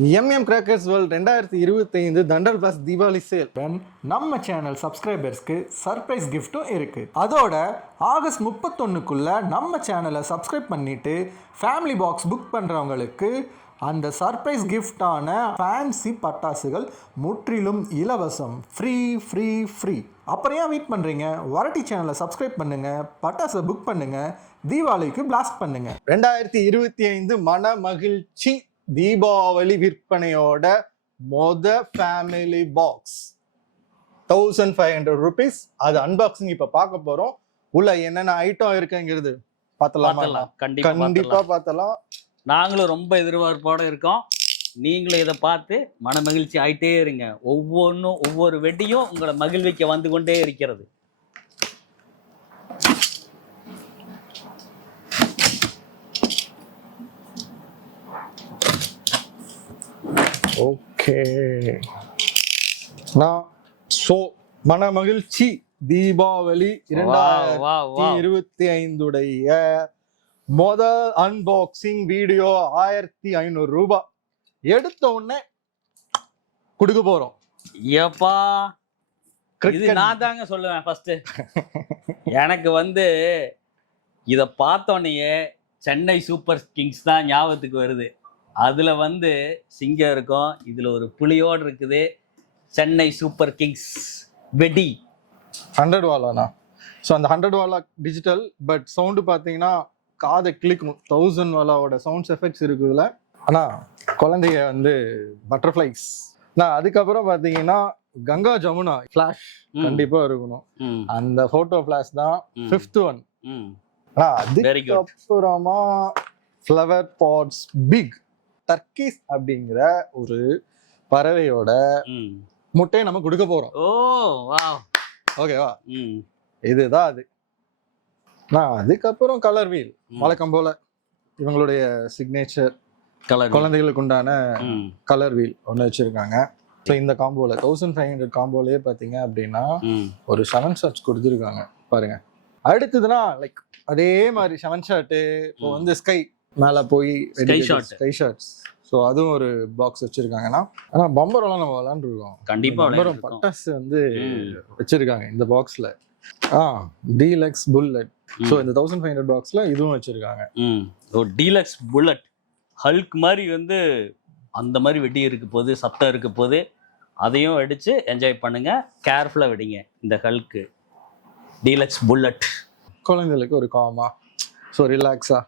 Crackers world 2025 தண்டல் plus Deepavali sale. நம்ம channel சப்ஸ்கிரைபர்ஸ்க்கு சர்ப்ரைஸ் கிஃப்ட்டும் இருக்கு. அதோட ஆகஸ்ட் 31க்குள்ள நம்ம சேனலை சப்ஸ்கிரைப் பண்ணிட்டு ஃபேமிலி பாக்ஸ் புக் பண்றவங்களுக்கு அந்த சர்ப்ரைஸ் கிஃப்டான ஃபேன்சி பட்டாசுகள் முற்றிலும் இலவசம். ஃப்ரீ. அப்புறம் ஏன் வெயிட் பண்ணுறீங்க? வரட்டி சேனலை சப்ஸ்கிரைப் பண்ணுங்க, பட்டாசை புக் பண்ணுங்க, தீபாவளிக்கு பிளாஸ்ட் பண்ணுங்க. 2025 மன மகிழ்ச்சி தீபாவளி விற்பனையோட ஃபேமிலி பாக்ஸ் 1500 rupees. அது அன்பாக்சிங் இப்ப பார்க்க போறோம். உள்ள என்னென்ன ஐட்டம் இருக்குங்கிறது பார்த்தலாம். கண்டிப்பா பார்த்தலாம். நாங்களும் ரொம்ப எதிர்பார்ப்போட இருக்கோம். நீங்களும் இதை பார்த்து மன மகிழ்ச்சி ஆயிட்டே இருங்க. ஒவ்வொரு வெடியும் உங்களை மகிழ்விக்க வந்து கொண்டே இருக்கிறது. ஓகே, மன மகிழ்ச்சி தீபாவளி 2025 முதல் அன்பாக்சிங் வீடியோ 1500 ரூபாய் எடுத்த உடனே கொடுக்க போறோம். ஏப்பா, இது நான் தாங்க சொல்லுவேன். ஃபர்ஸ்ட் எனக்கு இத பார்த்தோன்னே சென்னை சூப்பர் கிங்ஸ் தான் ஞாபகத்துக்கு வருது. அதுல சிங்கம் இருக்கும், இதுல ஒரு புலியோடு இருக்குது. சென்னை சூப்பர் கிங்ஸ் வெடி 100 வாலானா. ஸோ அந்த 100 வாலா டிஜிட்டல், பட் சவுண்டு பார்த்தீங்கன்னா காதை கிளிக்கும். 1000 வாலாவோட சவுண்ட்ஸ் எஃபெக்ட்ஸ் இருக்குதுல. ஆனா குழந்தைய பட்டர்ஃப்ளைஸ். அதுக்கப்புறம் பாத்தீங்கன்னா கங்கா ஜமுனா ஃபிளாஷ் கண்டிப்பா இருக்கணும். அந்த போட்டோ ஃபிளாஷ் தான் 5th ஒன். அதுக்கப்புறமா ஃப்ளவர் பாட்ஸ் பிக் டர்க்கிஸ் அப்படிங்கிற ஒரு பறவையோட முட்டையை நம்ம கொடுக்க போறோம். ஓகேவா? இதுதான் அது. அதுக்கப்புறம் கலர் வீல் வழக்கம் போல இவங்களுடைய சிக்னேச்சர் குழந்தைகளுக்கு உண்டான கலர் வீல் ஒன்று வச்சிருக்காங்க. ஸோ இந்த காம்போல 1500 காம்போலயே பாத்தீங்க அப்படின்னா ஒரு 7 ஷாட்ஸ் கொடுத்துருக்காங்க பாருங்க. அடுத்ததுன்னா லைக் அதே மாதிரி 7 ஷாட்டு. இப்போ ஸ்கை மேல போய் ஸ்கை ஷாட்ஸ். ஸோ அதுவும் ஒரு பாக்ஸ் வச்சிருக்காங்கன்னா, ஆனா பம்பரெல்லாம் நம்ம விளாண்டுருக்கோம். கண்டிப்பா பம்பரம் பட்டாசு வச்சிருக்காங்க இந்த பாக்ஸ்ல. Deluxe bullet. ஸோ இந்த 1500 பாக்ஸ்ல இதுவும் வச்சிருக்காங்க. டீலக்ஸ் புல்லட் ஹல்க் மாதிரி அந்த மாதிரி வெடி இருக்கு போது, சத்தம் இருக்கு போது அதையும் வெடிச்சு என்ஜாய் பண்ணுங்க. கேர்ஃபுல்லா வெடிங்க. இந்த ஹல்க் டீலக்ஸ் புல்லட் குழந்தைகளுக்கு ஒரு காமா, ஸோ ரிலாக்ஸா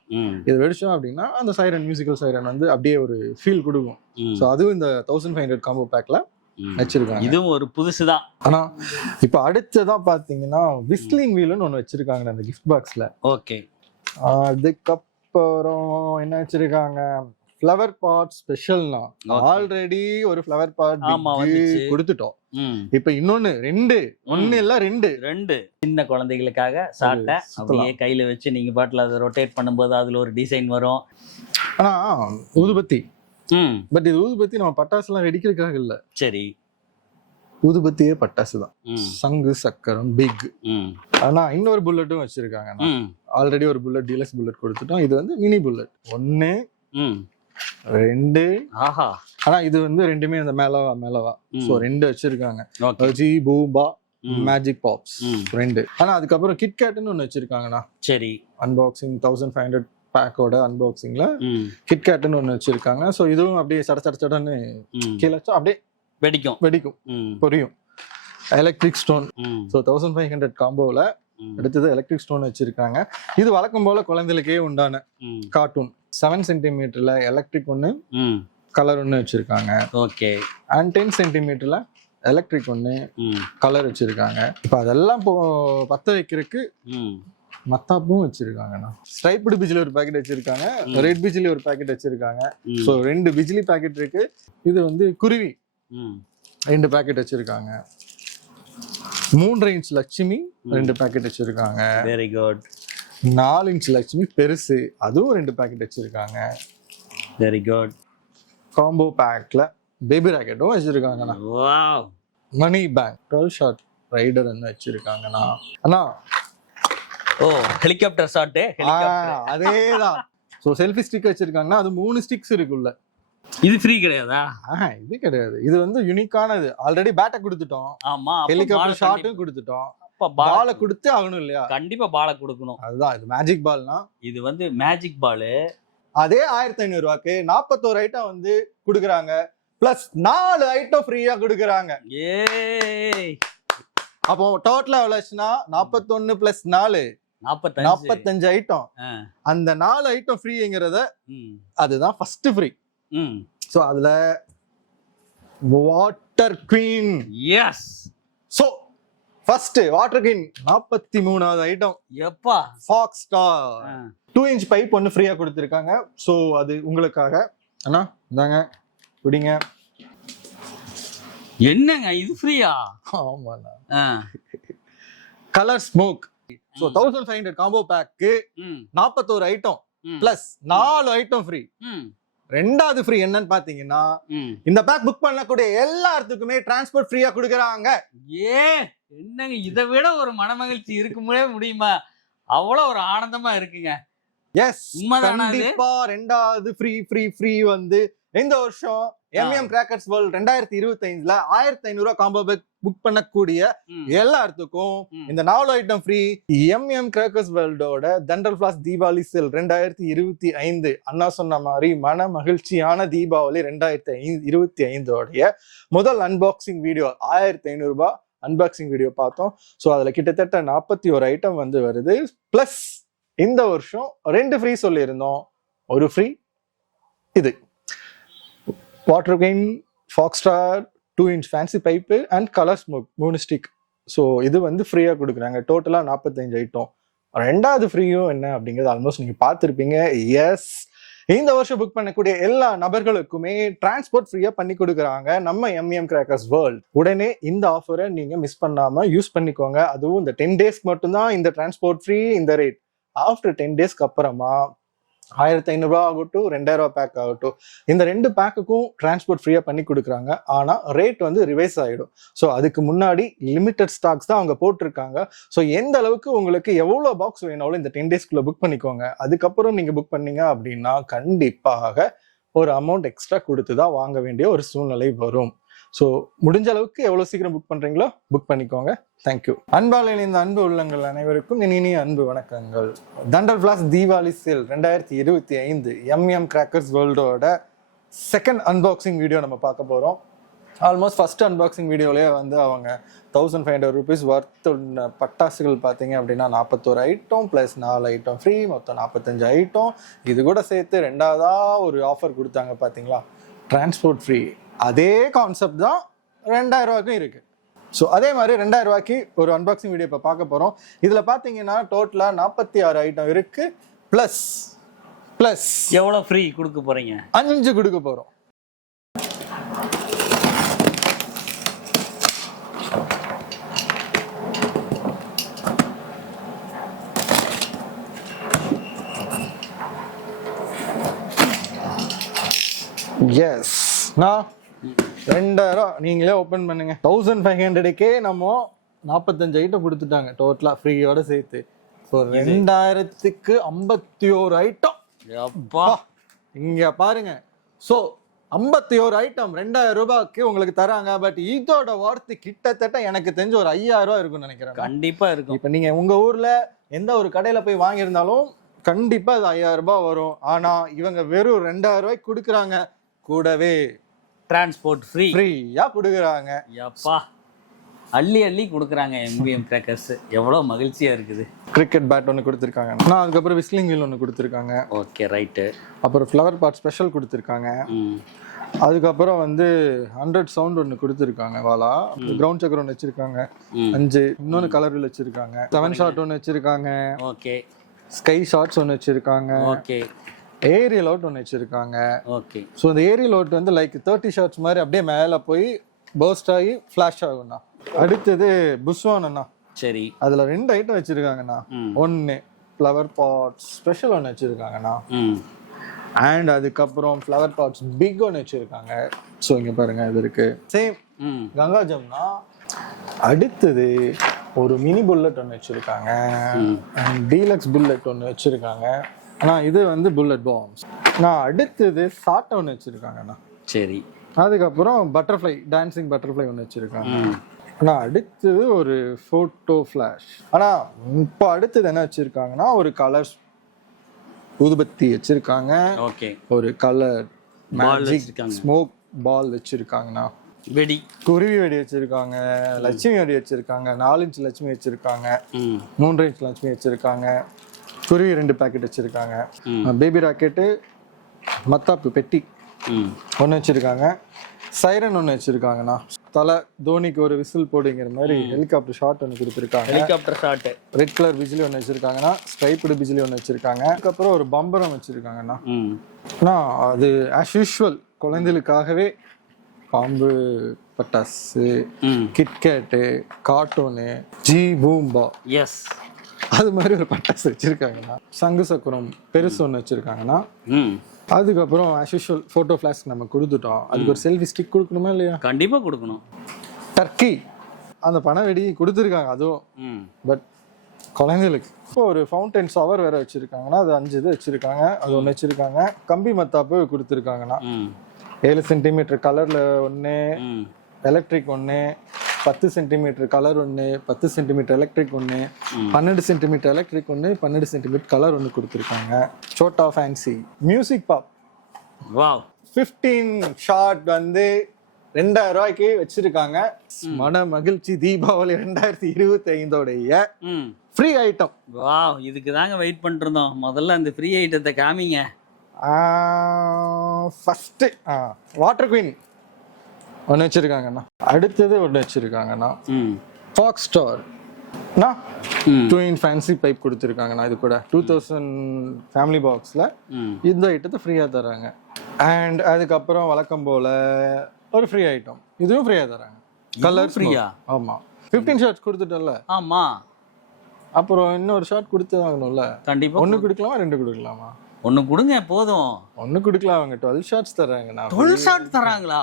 இது வெடிச்சோம் அப்படின்னா அந்த சைரன், மியூசிக்கல் சைரன் அப்படியே ஒரு ஃபீல் கொடுக்கும். ஸோ அதுவும் இந்த 1500 காம்போ பேக்ல வச்சிருக்காங்க. இதுவும் ஒரு புதுசுதான். ஆனா இப்ப அடுத்ததான் பாத்தீங்கன்னா விஸ்லிங் வீல்னு ஒண்ணு வச்சிருக்காங்க அந்த கிஃப்ட் பாக்ஸ்ல. ஓகே. அதுக்கப்புறம் என்ன வச்சிருக்காங்க? ஃப்ளவர் பாட் ஸ்பெஷல்னா ஆல்ரெடி ஒரு ஃப்ளவர் பாட் கொடுத்துட்டோம். இப்ப இன்னொன்னு ரெண்டு சின்ன குழந்தைகளுக்காக சாப்பிட்டேன். அப்படியே கையில வச்சு நீங்க பாட்டில் அதை ரொட்டேட் பண்ணும்போது அதுல ஒரு டிசைன் வரும். ஆனா ஊதுபத்தி. பட் இது ஊதுபத்தி நம்ம பட்டாசு எல்லாம் வெடிக்கிறதுக்காக இல்ல. சரி, ஊதுபத்தியே பட்டாசு தான். சங்கு சக்கரம் பிக். ஆனா இன்னொரு புல்லட்டும் வச்சிருக்காங்க. ஆல்ரெடி ஒரு புல்லட் டீலக்ஸ் புல்லட் கொடுத்துட்டோம். இது மினி புல்லட் 1 2. ஆனா இது ரெண்டுமே அந்த மேலவா. சோ 2 வச்சிருக்காங்க. ஜி பூம்பா மேஜிக் பாப்ஸ் 2. ஆனா அதுக்கப்புறம் கிட்கேட்னு ஒண்ணு வச்சிருக்காங்கண்ணா. சரி, அன்பாக்சிங் 1500 பேக்கோட அன்பாக்சிங்ல கிட்கேட்னு ஒண்ணு வச்சிருக்காங்க. சோ இதுவும் அப்படியே சடன்னு கீழே அப்படியே வெடிக்கும் புரியும். Electric stone. ஸோ 1500 காம்போல அடுத்தது எலக்ட்ரிக் ஸ்டோன் வச்சிருக்காங்க. இது வழக்கம் போல குழந்தைகளுக்கே உண்டான கார்ட்டூன் 7 சென்டிமீட்டர்ல எலக்ட்ரிக் ஒண்ணு, கலர் ஒண்ணு வச்சிருக்காங்க. ஓகே. அண்ட் 10 சென்டிமீட்டர்ல எலக்ட்ரிக் ஒண்ணு, கலர் வச்சிருக்காங்க. இப்ப அதெல்லாம் பத்த வைக்கிறதுக்கு மத்தாப்பும் வச்சிருக்காங்கண்ணா. ஸ்ட்ரைப்டு பிஜிலி ஒரு பேக்கெட் வச்சிருக்காங்க, ரெட் பிஜிலி ஒரு பேக்கெட் வச்சிருக்காங்க. ஸோ 2 பிஜிலி பேக்கெட் இருக்கு. இது குருவி 2 பேக்கெட் வச்சிருக்காங்க. 3 இன்ச் லட்சுமி 2 பேக்கெட் வச்சிருக்காங்க. Very good. 4 இன்ச் லட்சுமி பெருசு, அதுவும் 2 பேக்கெட் வச்சிருக்காங்க. Very good. காம்போ பேக்ல பேபி ராக்கெட்டும் வச்சிருக்காங்கண்ணா. Wow. Money bank 12 shot rider வச்சிருக்காங்கண்ணா. அண்ணா ஹெலிகாப்டர் ஷாட். அதேதான். ஸோ செல்ஃபி ஸ்டிக் வச்சிருக்காங்கன்னா அது 3 ஸ்டிக்ஸ் இருக்குல்ல. இது ஃப்ரீ கிடையாதா? இது கிடையாது. இது வந்து யூனிக்கானது. ஆல்ரெடி பேட்டை கொடுத்துட்டோம், ஆமா, ஹெலிகாப்டர் ஷாட்டும் கொடுத்துட்டோம், பாலை கொடுத்து ஆகணும் இல்லையா? கண்டிப்பா பாலை கொடுக்கணும். அதுதான் இது மேஜிக் பால்னா. இது வந்து மேஜிக் பால். அதே 1500 ரூபாய்க்கு 41 ஐட்டம் வந்து கொடுக்குறாங்க, பிளஸ் 4 ஐட்டம் ஃப்ரீயா கொடுக்குறாங்க. அப்போ டோட்டலா எவ்வளவுச்சுன்னா 41 பிளஸ் 4 45 ஐட்டம். அந்த 4 ஐட்டம் ஃப்ரீங்கிறத அதுதான் ஃபர்ஸ்ட் ஃப்ரீ. சோ அதுல water queen. Yes. So first water queen 43வது ஐட்டம். எப்பா ஃபாக்ஸ் ஸ்டார் 2 இன்ச் பைப் ஒன்னு ஃப்ரீயா கொடுத்திருக்காங்க. சோ அது உங்களுக்காக. அண்ணா இந்தாங்க குடிங்க. என்னங்க இது ஃப்ரீயா? ஆமாண்ணா. Colour smoke. சோ 1500 காம்போ பேக்கு 41 ஐட்டம் பிளஸ் 4 ஐட்டம் ஃப்ரீ. ரெண்டாவது ஃப்ரீ என்னன்னு பாத்தீங்கன்னா, இந்த பேக் புக் பண்ணக்கூடிய எல்லாத்துக்குமே டிரான்ஸ்போர்ட் ஃப்ரீயா கொடுக்கறாங்க. என்னங்க இதை விட ஒரு மனமகிழ்ச்சி இருக்குமே முடியுமா? அவ்வளவு ஒரு ஆனந்தமா இருக்குங்க. எஸ், கண்டிப்பா. ரெண்டாவது ஃப்ரீ வந்து இந்த வருஷம் எம்எம் கிராக்கர்ஸ் வேர்ல்ட் 2025ல 1500 ரூபாய் காம்போ பேக் புக் பண்ணக்கூடிய எல்லாத்துக்கும் இந்த 4 ஐட்டம் ஃப்ரீ. எம்எம் கிராக்கர்ஸ் வேர்ல்டோட தண்டல் ஃபிளாஸ் தீபாவளி சேல் 2025, அண்ணா சொன்ன மாதிரி மன மகிழ்ச்சியான தீபாவளி 2025 முதல் அன்பாக்சிங் வீடியோ 1500 ரூபாய் அன்பாக்சிங் வீடியோ பார்த்தோம். ஸோ அதுல கிட்டத்தட்ட 41 ஐட்டம் வந்து வருது. பிளஸ் இந்த வருஷம் 2 ஃப்ரீ சொல்லியிருந்தோம். ஒரு ஃப்ரீ இது water queen, fox star, 2 inch fancy pipe and colour smoke 3 stick. So இது வந்து ஃப்ரீயா கொடுக்குறாங்க. டோட்டலா 45 ஐட்டம். ரெண்டாவது ஃப்ரீயும் என்ன அப்படிங்கிறது ஆல்மோஸ்ட் நீங்க பார்த்துருப்பீங்க. எஸ், இந்த வருஷம் புக் பண்ணக்கூடிய எல்லா நபர்களுக்குமே டிரான்ஸ்போர்ட் ஃப்ரீயா பண்ணி கொடுக்குறாங்க நம்ம எம்எம் கிராக்கர்ஸ் வேர்ல்ட். உடனே இந்த ஆஃபரை நீங்க மிஸ் பண்ணாம யூஸ் பண்ணிக்கோங்க. அதுவும் இந்த 10 டேஸ்க்கு மட்டும்தான் இந்த டிரான்ஸ்போர்ட் ஃப்ரீ, இந்த ரேட். ஆஃப்டர் 10 டேஸ்க்கு அப்புறமா 1500 ரூபாய் ஆகட்டும், 2000 ரூபாய் பேக் ஆகட்டும், இந்த 2 பேக்குக்கும் டிரான்ஸ்போர்ட் ஃப்ரீயா பண்ணி கொடுக்குறாங்க. ஆனா ரேட் வந்து ரிவைஸ் ஆயிடும். ஸோ அதுக்கு முன்னாடி லிமிடெட் ஸ்டாக்ஸ் தான் அவங்க போட்டிருக்காங்க. ஸோ எந்த அளவுக்கு உங்களுக்கு எவ்வளவு பாக்ஸ் வேணாலும் இந்த 10 டேஸ்க்குள்ள புக் பண்ணிக்கோங்க. அதுக்கப்புறம் நீங்க புக் பண்ணீங்க அப்படின்னா கண்டிப்பாக ஒரு அமௌண்ட் எக்ஸ்ட்ரா கொடுத்து தான் வாங்க வேண்டிய ஒரு சூழ்நிலை வரும். ஸோ முடிஞ்ச அளவுக்கு எவ்வளவு சீக்கிரம் புக் பண்றீங்களோ புக் பண்ணிக்கோங்க. தேங்க்யூ. அன்பால் இணைந்த அன்பு உள்ளங்கள் அனைவருக்கும் இனிய அன்பு வணக்கங்கள். தண்டல் flash Deepavali sale 2025 MM crackers வேர்ல்டோட செகண்ட் அன்பாக்சிங் வீடியோ நம்ம பார்க்க போறோம். ஆல்மோஸ்ட் ஃபர்ஸ்ட் அன்பாக்சிங் வீடியோலயே வந்து அவங்க 1500 rupees ஒர்த் பட்டாசுகள் பார்த்தீங்க அப்படின்னா 41 ஐட்டம் பிளஸ் 4 ஐட்டம் ஃப்ரீ, மொத்தம் 45 ஐட்டம். இது கூட சேர்த்து ரெண்டாவதா ஒரு ஆஃபர் கொடுத்தாங்க பார்த்தீங்களா, டிரான்ஸ்போர்ட் ஃப்ரீ. அதே கான்செப்ட் தான் 2000 ரூபாய்க்கும் இருக்கு. ஸோ அதே மாதிரி 2000 ரூபாய்க்கு ஒரு அன்பாக்சிங் வீடியோ இப்போ பார்க்க போறோம். இதுல பாத்தீங்கன்னா டோட்டலா 46 ஐட்டம் இருக்கு. பிளஸ் எவ்வளவு ஃப்ரீ கொடுக்க போறீங்க? 5 கொடுக்க போறோம். எஸ், நான் 2000 நீங்களே ஓபன் பண்ணுங்க. 1500க்கே நம்ம 45 ஐட்டம் கொடுத்துட்டாங்க டோட்டலா ஃப்ரீயோட சேர்த்து. ஸோ 2000க்கு 51 ஐட்டம். இங்க பாருங்க. ஸோ 51 ஐட்டம் 2000 ரூபாய்க்கு உங்களுக்கு தராங்க. பட் இதோட வார்த்தை கிட்டத்தட்ட எனக்கு தெரிஞ்ச ஒரு 5000 ரூபாய் இருக்கும்னு நினைக்கிறேன். கண்டிப்பா இருக்கும். இப்ப நீங்க உங்க ஊர்ல எந்த ஒரு கடையில போய் வாங்கியிருந்தாலும் கண்டிப்பா அது 5000 ரூபாய் வரும். ஆனா இவங்க வெறும் 2000 ரூபாய்க்கு கொடுக்குறாங்க. கூடவே டிரான்ஸ்போர்ட் ஃப்ரீயா கொடுக்குறாங்க. யப்பா, அள்ளி அள்ளி கொடுக்குறாங்க எம்எம் கிராக்கர்ஸ். எவ்வளோ மகிழ்ச்சியா இருக்குது. கிரிக்கெட் பேட் ஒன்று கொடுத்துருக்காங்க. அதுக்கப்புறம் விஸ்லிங் வீல் ஒன்று கொடுத்துருக்காங்க. Okay, right. அப்புறம் ஃப்ளவர் பாட் ஸ்பெஷல் கொடுத்துருக்காங்க. அதுக்கப்புறம் வந்து 100 சவுண்ட் ஒன்று கொடுத்துருக்காங்க. வாலா கிரவுண்ட் சக்கர் ஒன்று வச்சிருக்காங்க 5. இன்னொன்று கலர் வீல் வச்சிருக்காங்க. 7 ஷாட் ஒன்று வச்சிருக்காங்க. ஓகே. ஸ்கை ஷாட்ஸ் ஒன்று வச்சிருக்காங்க. ஓகே. ஏரியல் அவுட் ஒன்று வச்சிருக்காங்க. ஓகே. ஸோ இந்த ஏரியல் அவுட் வந்து லைக் 30 ஷாட்ஸ் மாதிரி அப்படியே மேலே போய் பர்ஸ்ட் ஆகி ஃபிளாஷ் ஆகும்ண்ணா. அடுத்தது புஷ்வான் அண்ணா. சரி, அதுல 2 ஐட்டம் வச்சிருக்காங்கண்ணா. ஒன்னு ஃப்ளவர் பாட்ஸ் ஸ்பெஷல் ஒன்று வச்சிருக்காங்கண்ணா. அண்ட் அதுக்கப்புறம் ஃப்ளவர் பாட்ஸ் பிக் ஒன்று வச்சிருக்காங்க. ஸோ இங்க பாருங்க, இது இருக்கு சேம் கங்கா ஜம்னா. அடுத்தது ஒரு மினி புல்லட் ஒன்று வச்சிருக்காங்க. டீலக்ஸ் புல்லட் ஒன்று வச்சிருக்காங்க. ஆனால் இது வந்து புல்லட் பாம்ஸ். நான் அடுத்தது சாட்டை ஒன்று வச்சுருக்காங்கண்ணா. சரி. அதுக்கப்புறம் பட்டர்ஃப்ளை, டான்சிங் பட்டர்ஃப்ளை ஒன்று வச்சுருக்காங்க. ஆனால் அடுத்தது ஒரு ஃபோட்டோ ஃப்ளாஷ். ஆனால் இப்போ அடுத்தது என்ன வச்சுருக்காங்கன்னா ஒரு கலர் ஊதுபத்தி வச்சுருக்காங்க. ஓகே. ஒரு கலர் மேஜிக் ஸ்மோக் பால் வச்சுருக்காங்கண்ணா. வெடி, குருவி வெடி வச்சுருக்காங்க. லட்சுமி வெடி வச்சுருக்காங்க. 4 இன்ச் லட்சுமி வச்சுருக்காங்க. 3 இன்ச் லட்சுமி வச்சுருக்காங்க. குருவி 2 பேக்கெட் வச்சுருக்காங்க. பேபி ராக்கெட்டு, மத்தாப்பு பெட்டி ஒன்று வச்சுருக்காங்க. சைரன் ஒன்று வச்சுருக்காங்கண்ணா. தலை தோனிக்கு ஒரு விசில் போடுங்கிற மாதிரி ஹெலிகாப்டர் ஷாட் ஒன்று கொடுத்துருக்காங்க. Helicopter shot. ரெட் கலர் பிஜிலி ஒன்று வச்சுருக்காங்கண்ணா. ஸ்ட்ரைப்டு பிஜிலி ஒன்று வச்சுருக்காங்க. அதுக்கப்புறம் ஒரு பம்பரம் வச்சுருக்காங்கண்ணா. அது ஆஸ் யூஷுவல் குழந்தைகளுக்காகவே பாம்பு பட்டாசு, கிட்கேட்டு, கார்ட்டூனு, ஜி பூம்பா, எஸ், அது மாதிரி ஒரு பட்டாசு வச்சுருக்காங்கண்ணா. சங்கு சக்கரம் பெருசு ஒன்று வச்சுருக்காங்கண்ணா. அதுக்கப்புறம் ஆஸ் யூஷுவல் ஃபோட்டோ ஃப்ளாஷ் நம்ம கொடுத்துட்டோம். அதுக்கு ஒரு செல்ஃபி ஸ்டிக் கொடுக்கணுமா இல்லையா? கண்டிப்பாக கொடுக்கணும். டர்க்கி அந்த பண வெடி கொடுத்துருக்காங்க அதுவும். பட் குழந்தைகளுக்கு இப்போ ஒரு ஃபவுண்டைன் ஷவர் வேற வச்சுருக்காங்கன்னா அது 5 இது வச்சுருக்காங்க. அது ஒன்று வச்சுருக்காங்க. கம்பி மத்தாப்பு கொடுத்துருக்காங்கண்ணா. 7 சென்டிமீட்டர் கலரில் ஒன்று, எலக்ட்ரிக் ஒன்று, 10 சென்டிமீட்டர் கலர் ஒன்று, 10 சென்டிமீட்டர் எலக்ட்ரிக் ஒன்று, 12 சென்டிமீட்டர் எலக்ட்ரிக் ஒன்று, 12 சென்டிமீட்டர் கலர் ஒன்று கொடுத்துருக்காங்க. சோட்டா fancy music pop. Wow. 15 shot வந்து 2000 ரூபாய்க்கு வச்சிருக்காங்க. மன மகிழ்ச்சி தீபாவளி 2025 ஃப்ரீ ஐட்டம். வாவ், இதுக்கு தாங்க வெயிட் பண்ணிருந்தோம். முதல்ல அந்த ஃப்ரீ ஐட்டத்தை காமிங்க. ஃபர்ஸ்ட் வாட்டர் குயின் ஒன்று வச்சிருக்காங்கண்ணா. அடுத்தது ஒன்று வச்சிருக்காங்கண்ணா. Fox star 2-in fancy pipe கொடுத்துருக்காங்கண்ணா. இது கூட 2000 ஃபேமிலி பாக்ஸில் இந்த ஐட்டத்தை ஃப்ரீயாக தராங்க. அண்ட் அதுக்கப்புறம் வழக்கம் போல் ஒரு ஃப்ரீ ஐட்டம் இதுவும் ஃப்ரீயாக தராங்க. கலர் ஃப்ரீயா? ஆமாம். 15 ஷார்ட்ஸ் கொடுத்துட்டோம்ல. ஆமாம். அப்புறம் இன்னொரு ஷார்ட் கொடுத்து வாங்கணும்ல. கண்டிப்பாக. 1 கொடுக்கலாமா 2 கொடுக்கலாமா? 1 கொடுங்க போதும். 1 கொடுக்கலாம். அவங்க 12 ஷார்ட்ஸ் தர்றாங்கண்ணா. 12 ஷார்ட் தராங்களா?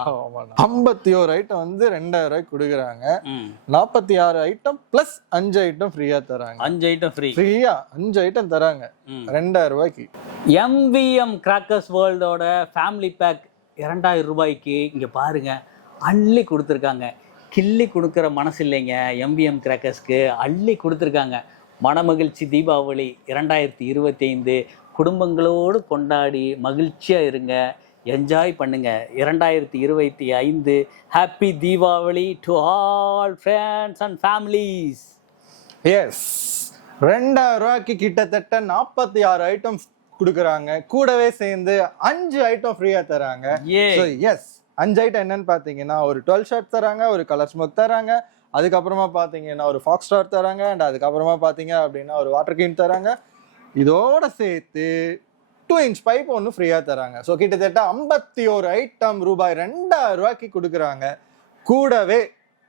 51 ஐட்டம் வந்து 2000 ரூபாய்க்கு கொடுக்குறாங்க. 46 ஐட்டம் பிளஸ் 5 ஐட்டம் ஃப்ரீயா தராங்க. 5 ஐட்டம் ஃப்ரீயா 5 ஐட்டம் தராங்க 2000 ரூபாய்க்கு. MVM கிராக்கர்ஸ் வேர்ல்டோட ஃபேமிலி பேக் 2000 ரூபாய்க்கு இங்கே பாருங்க அள்ளி கொடுத்துருக்காங்க. கிள்ளி கொடுக்குற மனசு இல்லைங்க MVM கிராக்கர்ஸ்க்கு, அள்ளி கொடுத்துருக்காங்க. மனமகிழ்ச்சி தீபாவளி 2025 குடும்பங்களோடு கொண்டாடி மகிழ்ச்சியாக இருங்க, என்ஜாய் பண்ணுங்க. 2025 happy Deepavali to all friends and families. Yes, 2000 ரூபாய்க்கு கிட்டத்தட்ட 46 ஐட்டம் கொடுக்குறாங்க. கூடவே சேர்ந்து 5 ஐட்டம் ஃப்ரீயா தராங்க. எஸ், 5 ஐட்டம் என்னன்னு பார்த்தீங்கன்னா ஒரு 12 ஷார்ட் தராங்க, ஒரு கலர் ஸ்மோக் தராங்க, அதுக்கப்புறமா பார்த்தீங்கன்னா ஒரு ஃபாக்ஸ் ஸ்டார் தராங்க, அண்ட் அதுக்கப்புறமா பார்த்தீங்க அப்படின்னா ஒரு வாட்டர் கியூன் தராங்க. இதோட சேர்த்து 2-inch பைப் ஒன்று ஃப்ரீயாக தராங்க. ஸோ கிட்டத்தட்ட 51 ஐட்டம் ரூபாய் 2000 ரூபாய்க்கு கொடுக்குறாங்க. கூடவே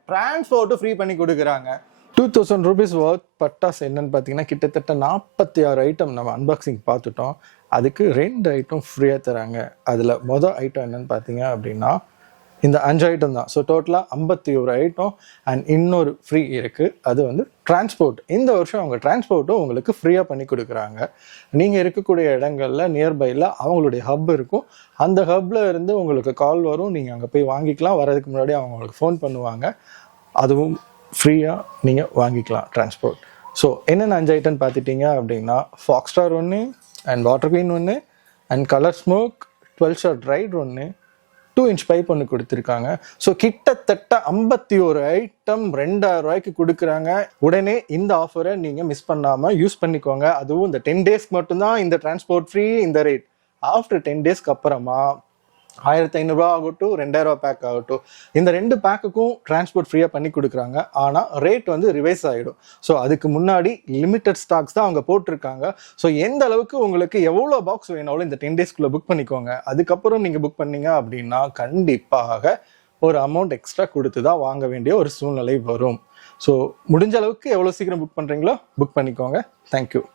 டிரான்ஸ்போர்ட்டும் ஃப்ரீ பண்ணி கொடுக்குறாங்க. 2000 rupees ஒர்த் பட்டாஸ் என்னன்னு பார்த்தீங்கன்னா கிட்டத்தட்ட 46 ஐட்டம் நம்ம அன்பாக்சிங் பார்த்துட்டோம். அதுக்கு 2 ஐட்டம் ஃப்ரீயாக தராங்க. அதில் மொதல் ஐட்டம் என்னன்னு பார்த்தீங்க அப்படின்னா இந்த 5 ஐட்டம் தான். ஸோ டோட்டலாக 51 ஐட்டம் அண்ட் இன்னொரு ஃப்ரீ இருக்குது. அது வந்து டிரான்ஸ்போர்ட். இந்த வருஷம் அவங்க டிரான்ஸ்போர்ட்டும் உங்களுக்கு ஃப்ரீயாக பண்ணி கொடுக்குறாங்க. நீங்கள் இருக்கக்கூடிய இடங்களில் நியர்பையில் அவங்களுடைய ஹப் இருக்கும். அந்த ஹப்பில் இருந்து உங்களுக்கு கால் வரும், நீங்கள் அங்கே போய் வாங்கிக்கலாம். வரதுக்கு முன்னாடி அவங்க உங்களுக்கு ஃபோன் பண்ணுவாங்க. அதுவும் ஃப்ரீயாக நீங்கள் வாங்கிக்கலாம் டிரான்ஸ்போர்ட். ஸோ என்னென்ன 5 ஐட்டம் பார்த்துட்டீங்க அப்படின்னா fox star 1 and water queen 1 and colour smoke, 12 shot right 1, 2-inch pipe ஒன்று கொடுத்துருக்காங்க. ஸோ கிட்டத்தட்ட 51 ஐட்டம் 2000 ரூபாய்க்கு கொடுக்குறாங்க. உடனே இந்த ஆஃபரை நீங்கள் மிஸ் பண்ணாமல் யூஸ் பண்ணிக்கோங்க. அதுவும் இந்த 10 டேஸ்க்கு மட்டும்தான் இந்த டிரான்ஸ்போர்ட் ஃப்ரீ இந்த ரேட். ஆஃப்டர் 10 டேஸ்க்கு அப்புறமா 1500 ரூபா ஆகட்டும் 2000 ரூபா பேக் ஆகட்டும், இந்த 2 பேக்குக்கும் டிரான்ஸ்போர்ட் ஃப்ரீயாக பண்ணி கொடுக்குறாங்க. ஆனால் ரேட் வந்து ரிவைஸ் ஆகிடும். ஸோ அதுக்கு முன்னாடி லிமிட்டட் ஸ்டாக்ஸ் தான் அவங்க போட்டிருக்காங்க. ஸோ எந்த அளவுக்கு உங்களுக்கு எவ்வளோ பாக்ஸ் வேணாலும் இந்த 10 டேஸ்க்குள்ளே புக் பண்ணிக்கோங்க. அதுக்கப்புறம் நீங்கள் புக் பண்ணீங்க அப்படின்னா கண்டிப்பாக ஒரு அமௌண்ட் எக்ஸ்ட்ரா கொடுத்து தான் வாங்க வேண்டிய ஒரு சூழ்நிலை வரும். ஸோ முடிஞ்ச அளவுக்கு எவ்வளோ சீக்கிரம் புக் பண்ணுறீங்களோ புக் பண்ணிக்கோங்க. தேங்க்யூ.